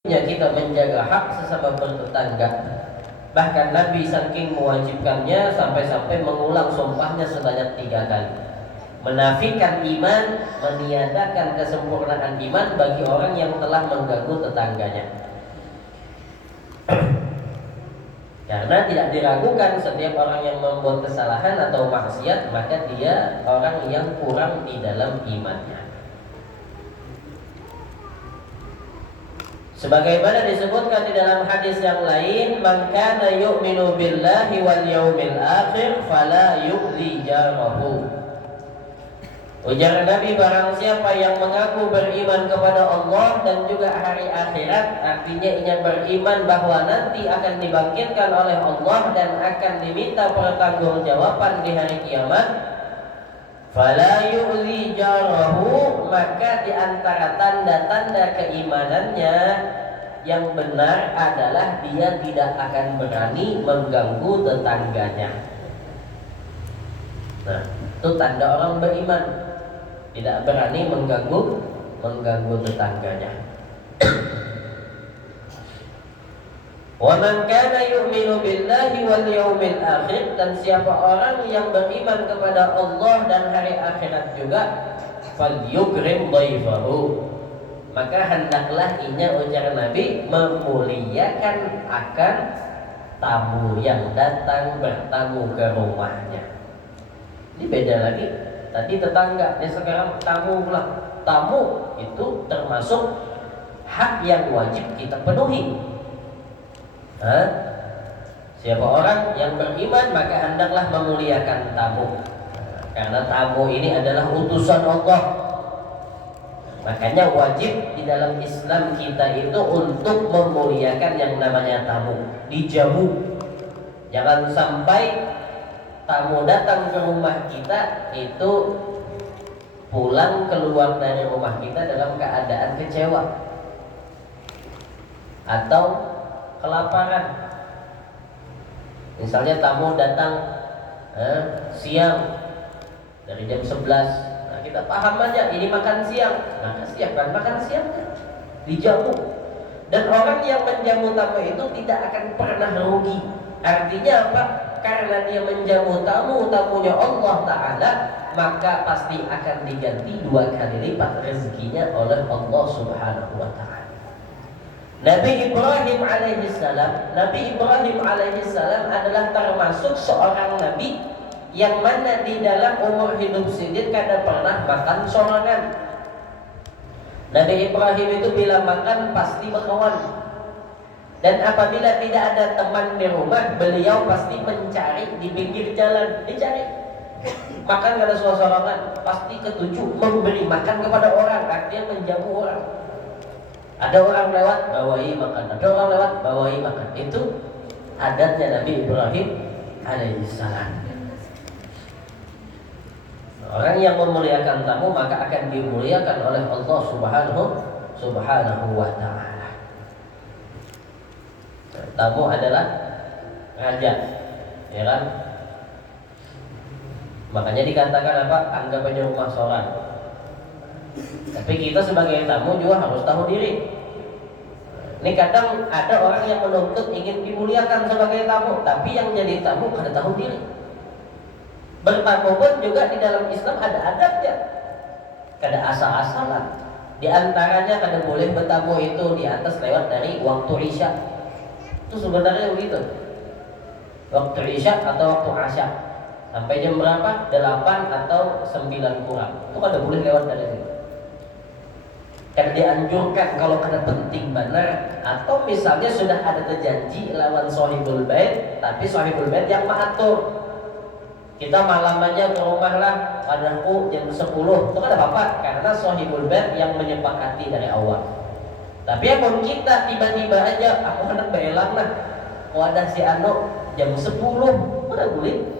kita menjaga hak sesama bertetangga. Bahkan Nabi saking mewajibkannya sampai-sampai mengulang sumpahnya sebanyak 3 kali. Menafikan iman, meniadakan kesempurnaan iman bagi orang yang telah mengganggu tetangganya. Karena tidak diragukan setiap orang yang membuat kesalahan atau maksiat, maka dia orang yang kurang di dalam imannya. Sebagaimana disebutkan di dalam hadis yang lain, man kana yu'minu billahi wal yaumil akhir fala yu'zi jarahu. Ujar Nabi, barang siapa yang mengaku beriman kepada Allah dan juga hari akhirat, artinya ia beriman bahwa nanti akan dibangkitkan oleh Allah dan akan diminta pertanggungjawaban di hari kiamat, fala yu'zi jarahu, maka di antara tanda-tanda keimanannya yang benar adalah dia tidak akan berani mengganggu tetangganya. Nah, itu tanda orang beriman, tidak berani mengganggu tetangganya. Wa man kana yu'minu billahi wal yaumil akhir, dan siapa orang yang beriman kepada Allah dan hari akhirat juga, falyukrim dhaifahu, maka hendaklah inya, ujar Nabi, memuliakan akan tamu yang datang bertamu ke rumahnya. Ini beda lagi. Tadi tetangga, ini sekarang tamu pula. Tamu itu termasuk hak yang wajib kita penuhi. Siapa orang yang beriman maka hendaklah memuliakan tamu, karena tamu ini adalah utusan Allah. Makanya wajib di dalam Islam kita itu untuk memuliakan yang namanya tamu, dijamu. Jangan sampai tamu datang ke rumah kita itu pulang keluar dari rumah kita dalam keadaan kecewa atau kelaparan. Misalnya tamu datang siang dari jam 11, nah kita paham aja ini makan siang, maka siapkan makan siangnya, dijamu. Dan orang yang menjamu tamu itu tidak akan pernah rugi. Artinya apa? Karena dia menjamu tamunya Allah Ta'ala, maka pasti akan diganti 2 kali lipat rezekinya oleh Allah Subhanahu wa Ta'ala. Nabi Ibrahim alaihissalam adalah termasuk seorang nabi yang mana di dalam umur hidup sidin kada pernah makan sorangan. Nabi Ibrahim itu bila makan pasti berkawan, dan apabila tidak ada teman di rumah, beliau pasti mencari di pinggir jalan, dicari makan kada sorangan, pasti ketujuh memberi makan kepada orang, artinya menjamu orang. Ada orang lewat, bawahi makan. Ada orang lewat, bawahi makan. Itu adatnya Nabi Ibrahim alaihissalam. Orang yang memuliakan tamu maka akan dimuliakan oleh Allah Subhanahu wa Ta'ala. Tamu adalah raja, ya kan? Makanya dikatakan apa? Anggap aja rumah soran. Tapi kita sebagai tamu juga harus tahu diri. Ini kadang ada orang yang menuntut ingin dimuliakan sebagai tamu, tapi yang jadi tamu kada tahu diri. Bertamu pun juga di dalam Islam ada adabnya, kada asal-asalan. Di antaranya kada boleh bertamu itu di atas lewat dari waktu Isya. Itu sebenarnya begitu. Waktu Isya atau waktu Asya. Sampai jam berapa? 8 atau 9 kurang. Itu kada boleh lewat dari situ. Karena dianjurkan kalau kada penting benar, atau misalnya sudah ada terjanji lawan sahibul bait, tapi sahibul bait yang mengatur. Kita malam aja ke rumah lah, padaku jam 10, itu kada apa-apa, karena sahibul bait yang menyepakati dari awal. Tapi apun kita tiba-tiba aja, aku hendak beelang lah, kok ada si Ano jam 10, kada boleh.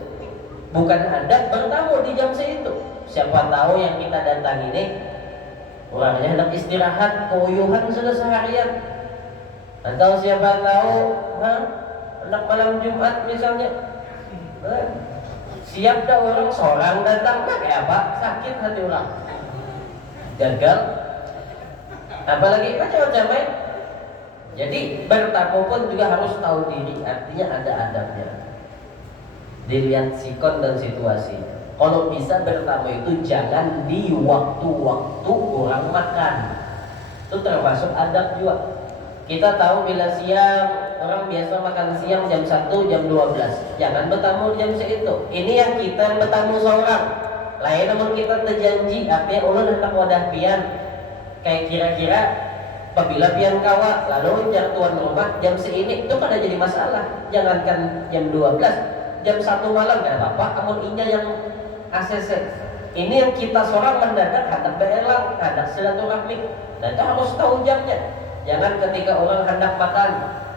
Bukan adat bertamu di jam segitu. Siapa tahu yang kita datang ini orangnya hendak istirahat, keuyuhan sudah seharian. Atau siapa tahu hendak malam Jumat misalnya, siap dah orang seorang datang, kayak apa? Sakit hati orang, gagal. Apalagi macam-macam Jadi bertamu pun juga harus tahu diri, artinya ada adabnya. Dilihat sikon dan situasi. Kalau bisa bertamu itu jangan di waktu-waktu orang makan. Itu termasuk adab juga. Kita tahu bila siang, orang biasa makan siang jam 1, jam 12. Jangan bertamu jam segitu. Ini yang kita bertamu seorang. Lain namun kita terjanji, artinya ulun hendak wadah pian. Kayak kira-kira apabila pian kawa, lalu jar tuan rumah jam seini, itu kan ada jadi masalah. Jangankan jam 12, jam 1 malam gak apa-apa, namun inya yang ACC. Ini yang kita seorang mendadak hendak berelang, hendak silaturahmi. Dan itu harus tahu jamnya. Jangan ketika orang hendak makan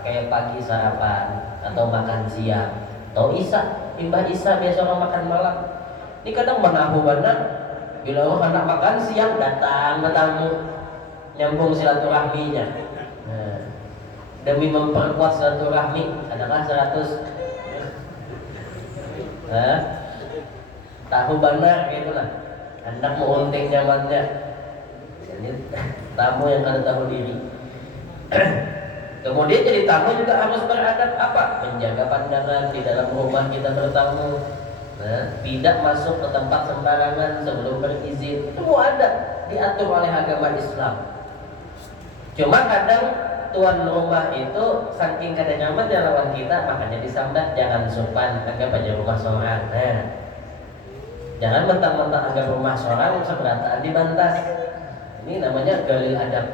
kayak pagi sarapan atau makan siang atau isya, imbah isya biasa orang makan malam. Ini kadang menahu benar. Bila orang hendak makan siang datang tamu nyambung silaturahminya. Nah, demi memperkuat silaturahmi, adakah 100 tahu benar gitulah. Hendak mengunting nyamannya. Ini tamu yang kada tahu diri. Kemudian jadi tamu juga harus beradab apa? Menjaga pandangan di dalam rumah kita bertamu. Nah, tidak masuk ke tempat sembarangan sebelum berizin. Itu ada diatur oleh agama Islam. Cuma kadang tuan rumah itu saking kada nyaman ya lawan kita, makanya disambat jangan sopan, anggap aja rumah seorang. Nah, jangan mentang-mentang anggap rumah seorang seberataan dibantas. Ini namanya galil adab.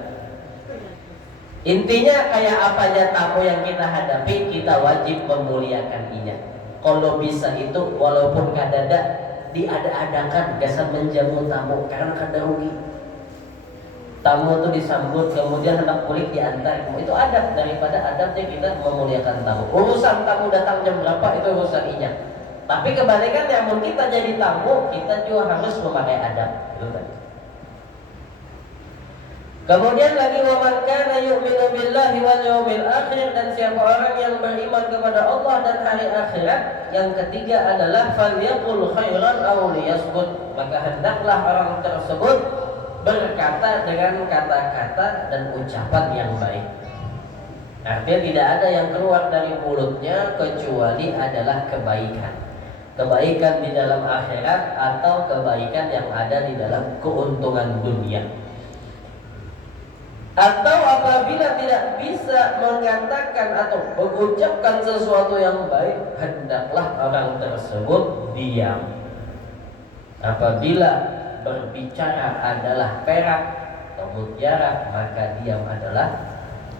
Intinya kayak apa aja tamu yang kita hadapi, kita wajib memuliakan inya. Kalau bisa itu walaupun kadada diada-adakan, jangan menjamu tamu karena kada rugi. Tamu itu disambut kemudian hendak kulit diantar, itu adab daripada adabnya kita memuliakan tamu. Urusan tamu datang jam berapa itu urusan inya. Tapi kebalikannya, namun kita jadi tamu, kita juga harus memakai adab. Itu tadi. Kemudian lagi wa man kana yu'minu billahi wal yawmil akhir, dan siapa orang yang beriman kepada Allah dan hari akhirat. Yang ketiga adalah falyaqul khairan aw liyasmut, maka hendaklah orang tersebut berkata dengan kata-kata dan ucapan yang baik. Artinya tidak ada yang keluar dari mulutnya kecuali adalah kebaikan. Kebaikan di dalam akhirat atau kebaikan yang ada di dalam keuntungan dunia. Atau apabila tidak bisa mengatakan atau mengucapkan sesuatu yang baik, hendaklah orang tersebut diam. Apabila berbicara adalah perak atau mutiara, maka diam adalah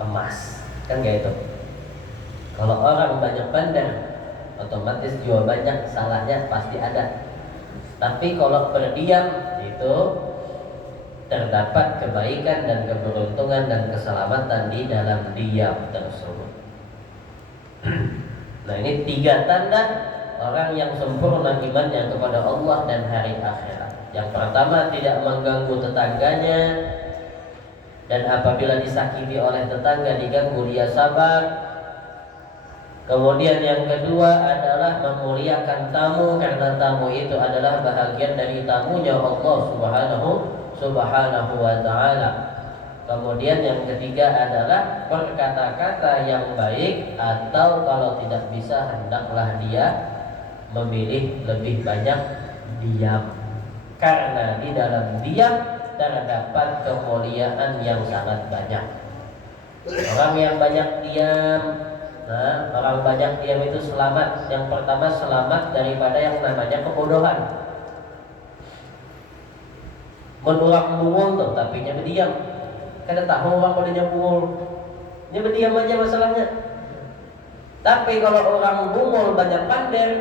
emas. Kan kayak itu. Kalau orang banyak pandang, otomatis juga banyak salahnya pasti ada. Tapi kalau berdiam itu terdapat kebaikan dan keberuntungan dan keselamatan di dalam diam tersebut. Nah, ini 3 tanda orang yang sempurna imannya kepada Allah dan hari akhirat. Yang pertama, tidak mengganggu tetangganya, dan apabila disakiti oleh tetangga diganggu dia sabar. Kemudian yang kedua adalah memuliakan tamu, karena tamu itu adalah bahagian dari tamunya Allah Subhanahu wa ta'ala. Kemudian yang ketiga adalah berkata-kata yang baik, atau kalau tidak bisa hendaklah dia memilih lebih banyak diam, karena di dalam diam terdapat kemuliaan yang sangat banyak. Orang yang banyak diam, orang banyak diam itu selamat. Yang pertama, selamat daripada yang namanya kebodohan. Orang bungul tuh, tapi nya berdiam. Kada tahu orang kodenya bungul, nya berdiam aja masalahnya. Tapi kalau orang bungul banyak pander,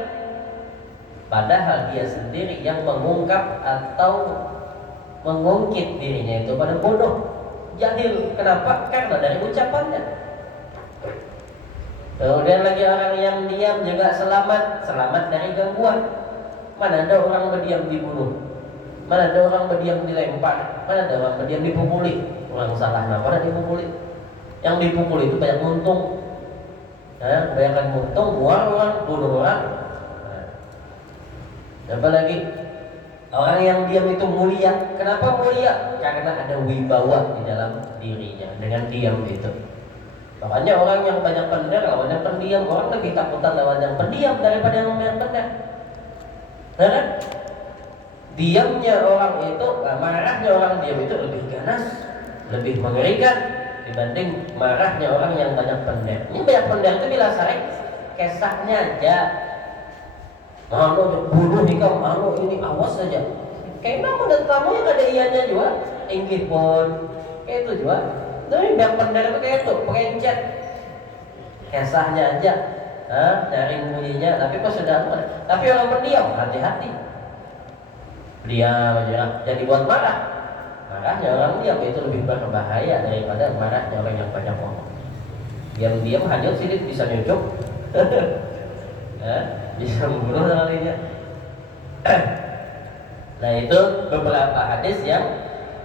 padahal dia sendiri yang mengungkap atau mengungkit dirinya itu pada bodoh, jahil. Kenapa? Karena dari ucapannya. Kemudian lagi orang yang diam juga selamat dari gangguan. Mana ada orang berdiam dibunuh, mana ada orang berdiam dilempar, mana ada orang berdiam dipukuli. Orang salah kenapa dipukuli? Yang dipukuli itu banyak untung. Bayangkan untung, orang bunuh orang. Apalagi orang yang diam itu mulia. Kenapa mulia? Karena ada wibawa di dalam dirinya dengan diam itu. Makanya orang yang banyak pendek lawannya pendiam. Orang lebih takutan lawan yang pendiam daripada yang pendek. Nah, kan? Diamnya orang itu, marahnya orang diam itu lebih ganas, lebih mengerikan dibanding marahnya orang yang banyak pendek. Ini banyak pendek itu bila saya kesahnya aja. Anu bunuh hikam, anu ini awas saja. Kayaknya udah tamu yang ada ianya juga, inggih pun kayak itu juga. Tapi banyak pendek itu kayak itu, pengencet. Kesahnya aja, nyaring bunyinya. Tapi pas sudah, tapi orang pendiam hati-hati. Diam aja, jadi buat marah. Marahnya orang diam itu lebih berbahaya daripada marahnya orang yang banyak ngomong. Diam-diam hanyut sidik bisa nyucuk. Bisa membunuh kalinya. Nah itu beberapa hadis yang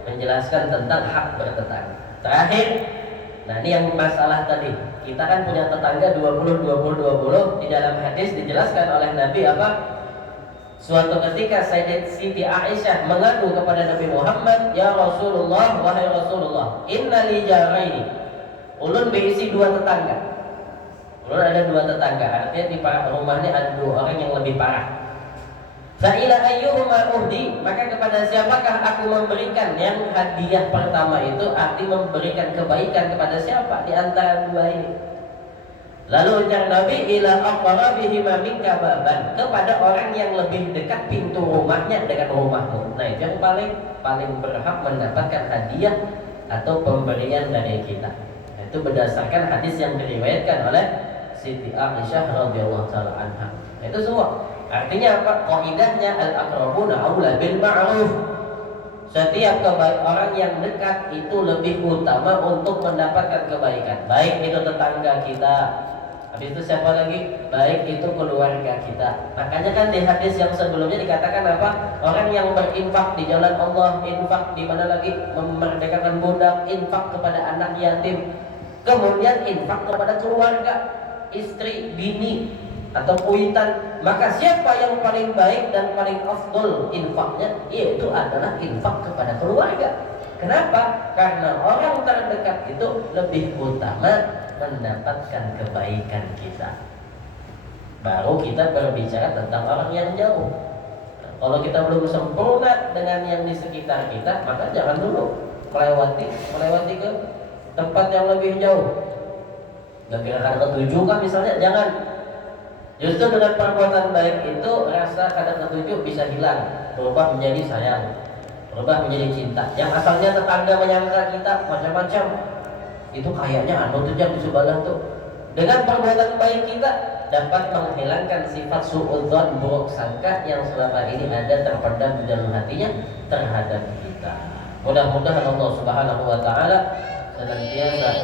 menjelaskan tentang hak bertetangga. Terakhir, nah ini yang masalah tadi. Kita kan punya tetangga 20-20-20. Di dalam hadis dijelaskan oleh Nabi apa? Suatu ketika Siti Aisyah mengadu kepada Nabi Muhammad, "Ya Rasulullah, wahai Rasulullah, inna li jaraini." Ulun berisi dua tetangga. Ulun ada dua tetangga, artinya di rumah ini ada dua orang yang lebih parah. Fa'ila ayyuhuma uhdi, maka kepada siapakah aku memberikan? Yang hadiah pertama itu arti memberikan kebaikan kepada siapa di antara dua ini? Lalu ujar Nabi, ila aqrabihima minka baban, kepada orang yang lebih dekat pintu rumahnya dengan rumahmu. Nah itu yang paling berhak mendapatkan hadiah atau pemberian dari kita. Itu berdasarkan hadis yang diriwayatkan oleh Siti Aisyah radhiyallahu taala anha. Itu semua. Artinya apa? Qaidahnya al-aqrabuna aula bil ma'ruf. Setiap orang yang dekat itu lebih utama untuk mendapatkan kebaikan. Baik itu tetangga kita, habis itu siapa lagi? Baik itu keluarga kita. Makanya kan di hadis yang sebelumnya dikatakan apa? Orang yang berinfak di jalan Allah, infak di mana lagi? Memerdekakan budak, infak kepada anak yatim. Kemudian infak kepada keluarga, istri, bini, atau kuitan. Maka siapa yang paling baik dan paling afdol infaknya? Yaitu adalah infak kepada keluarga. Kenapa? Karena orang terdekat itu lebih utama mendapatkan kebaikan kita. Baru kita berbicara tentang orang yang jauh. Kalau kita belum sempurna dengan yang di sekitar kita, maka jangan dulu melewati ke tempat yang lebih jauh. Gak kira-kira ketujuh kan misalnya, jangan. Justru dengan perbuatan baik itu rasa kadang ketujuh bisa hilang, berubah menjadi sayang, berubah menjadi cinta. Yang asalnya tetangga menyangka kita macam-macam, itu kayaknya anu tuh yang di sebelah tuh. Dengan perbuatan baik kita dapat menghilangkan sifat suudzon, buruk sangka yang selama ini ada terpendam di dalam hatinya terhadap kita. Mudah-mudahan Allah Subhanahu wa taala senantiasa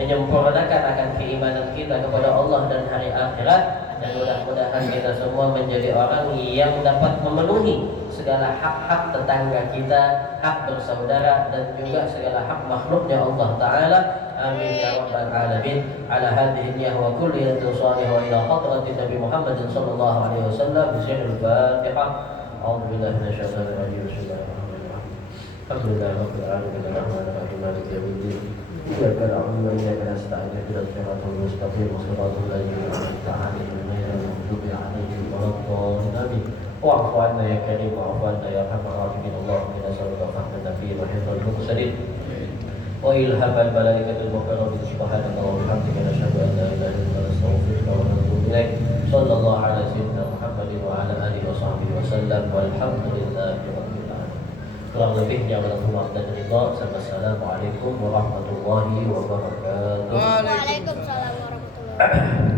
menyempurnakan akan keimanan kita kepada Allah dan hari akhirat. Dan mudah-mudahan kita semua menjadi orang yang dapat memenuhi segala hak-hak tetangga kita, hak bersaudara, dan juga segala hak makhluknya Allah Ta'ala. Amin ya rabbal alamin. Ala hadhihi niyyah wa kulliyatin salihah ila hadratin Nabi Muhammad sallallahu alaihi wasallam. Bismillahil Fatihah. A'udzu billahi minasyaitonir rajim. Bismillahirrahmanirrahim. Alhamdulillahi rabbil alamin. Arrahmanir rahim. Maliki yaumiddin. إياك نعبد وإياك نستعين اهدنا الصراط المستقيم صراط الذين أنعمت عليهم غير المغضوب عليهم ولا الضالين واعف عنا يا كريم واعف عنا يا أرحم الراحمين اللهم إنا نسألك فهم النبي وحفظ المرسلين وإلهام الملائكة المقربين سبحانك وبحمدك نشهد أن لا إله إلا أنت نستغفرك ونتوب إليك صلى الله على سيدنا محمد وعلى آله وصحبه وسلم والحمد لله رب العالمين. Kurang lebihnya walaupun dan ridha. Wassalamualaikum warahmatullahi wabarakatuh. Waalaikumsalam warahmatullahi wabarakatuh.